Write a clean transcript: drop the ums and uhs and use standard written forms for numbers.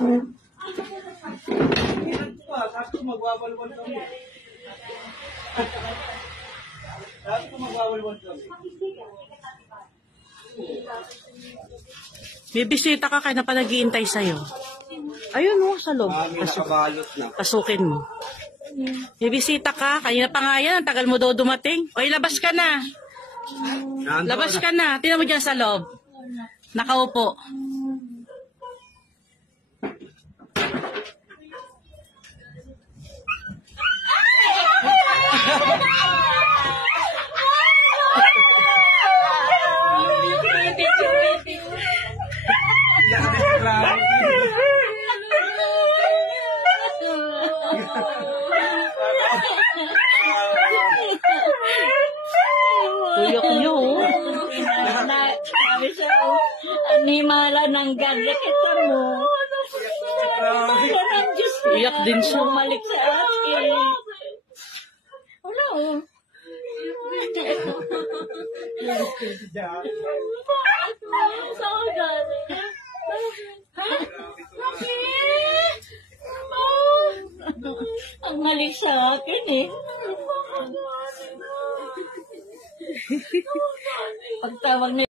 Sabi ko magwawalwal kami. Sabi ko magwawalwal kami. May bisita ka, kaya na pa nag-iintay sa'yo. Ayun mo, sa loob. Nakabalot na. Pasukin mo. May bisita ka, kanina pa nga yan, ang tagal mo daw dumating. Oy, labas ka na. Labas ka na. Tingnan mo dyan sa loob. Nakaupo. Tuyok nyo, oh. Sabi siya, animala ng ganda kita mo. Iyak din siya. Bumalik sa akin. Wala, oh. Saan galing? Ang malik sa akin, eh. Pagtawag niya,